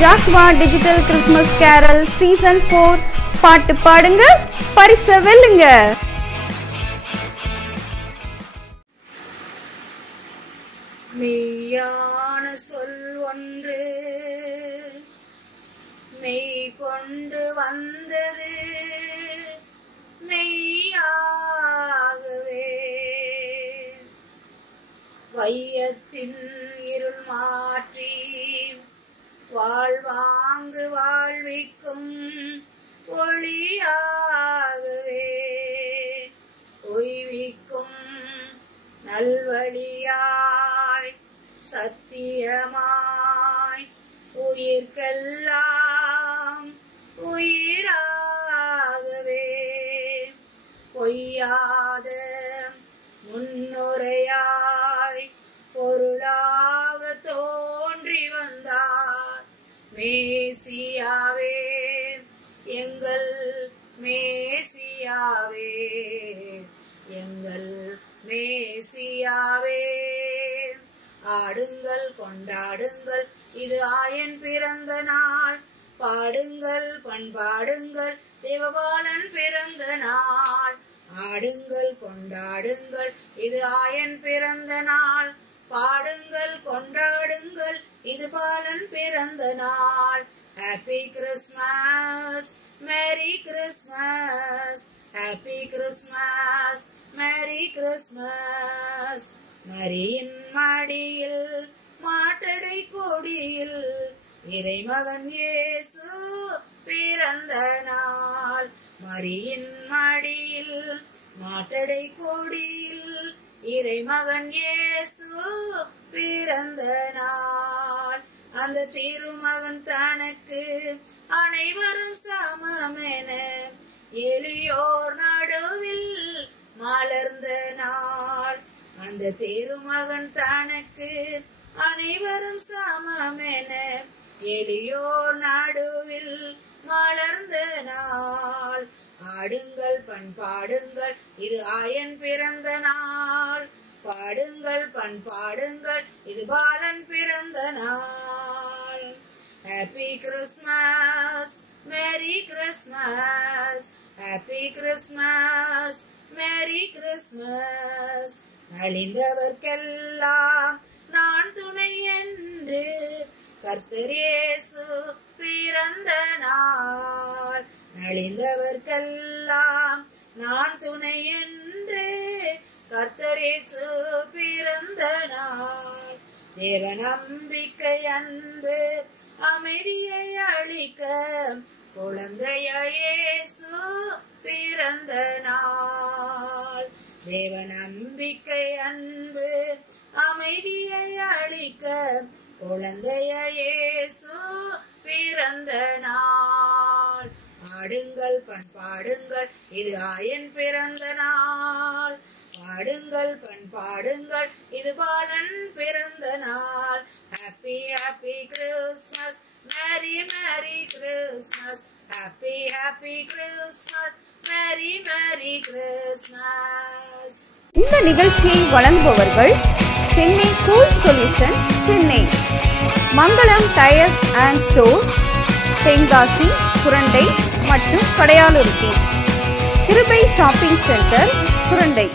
ஜாக்வா digital Christmas carol season 4 பாட்டு பாடுங்க, பரிசை வெல்லுங்க. மெய்யான சொல் ஒன்று மெய் கொண்டு வந்தது, மெய்யாகவே வையத்தின் இருள் மாற்றி வாழ்வாங்கு வாழ்விக்கும் ஒளியாகவே உய்விக்கும் நல்வழியாய் சத்தியமாய் உயிர்க்கெல்லாம் உயிராகவே பொய்யாத முன்னுரையாய் பொருளாக தோன்றி வந்தார் மேசியாவே, எங்கள் மேசியாவே, எங்கள் மேசியாவே. ஆடுங்கள் கொண்டாடுங்கள், இது ஆயன் பிறந்த நாள். பாடுங்கள் பண்பாடுங்கள், தேவபாலன் பிறந்த நாள். ஆடுங்கள் கொண்டாடுங்கள், இது ஆயன் பிறந்த நாள். பாடுங்கள் கொண்டாடுங்கள், இது பாலன் பிறந்த நாள். Happy Christmas, merry Christmas, happy Christmas, merry Christmas. மரியின் மடியில் மாட்டடை கொடியில் இறைமகன் இயேசு பிறந்த நாள். மரியின் மடியில் மாட்டடை கொடியில் இறைமகன் இயேசு பிறந்த நாள். அந்த திருமகன் தனக்கு அனைவரும் சமமென எளியோர் நடுவில் மலர்ந்த நாள். அந்த திருமகன் தனக்கு அனைவரும் சமமென எளியோர் நடுவில் மலர்ந்த நாள். ஆடுங்கள் பண்பாடுங்கள், இது ஆயன் பிறந்த நாள். பாடுங்கள் பண்பாடுங்கள், இது பாலன் பிறந்த நாள். Happy Christmas, merry Christmas, happy Christmas, merry Christmas. நலிந்தவர்க்கெல்லாம் நான் துணை என்று கர்த்தர் இயேசு பிறந்த நாள். நலிந்தவர்க்கெல்லாம் நான் துணை என்று கர்த்தர் இயேசு பிறந்த நாள். தேவ நம்பிக்கை அன்பு அமைதியை அளிக்க குழந்தையாய் இயேசு பிறந்த நாள். தேவ நம்பிக்கை அன்பு அமைதியை அளிக்க குழந்தையாய் இயேசு பிறந்த நாள். ஆடுங்கள் பண்பாடுங்கள், இது ஆயன் பிறந்த நாள். பாடுங்கள் பண்பாடுங்கள், இது பாலன் பிறந்த நாள். Happy happy Christmas, merry merry Christmas, happy happy Christmas, merry merry Christmas. இந்த நிகழ்ச்சியை வழங்குபவர்கள் Chennai cool solution, Chennai Mangalam tyres and store, Tenkasi, Surandai மற்றும் கடையாலுருத்தி, கிருபை ஷாப்பிங் சென்டர், சுரண்டை.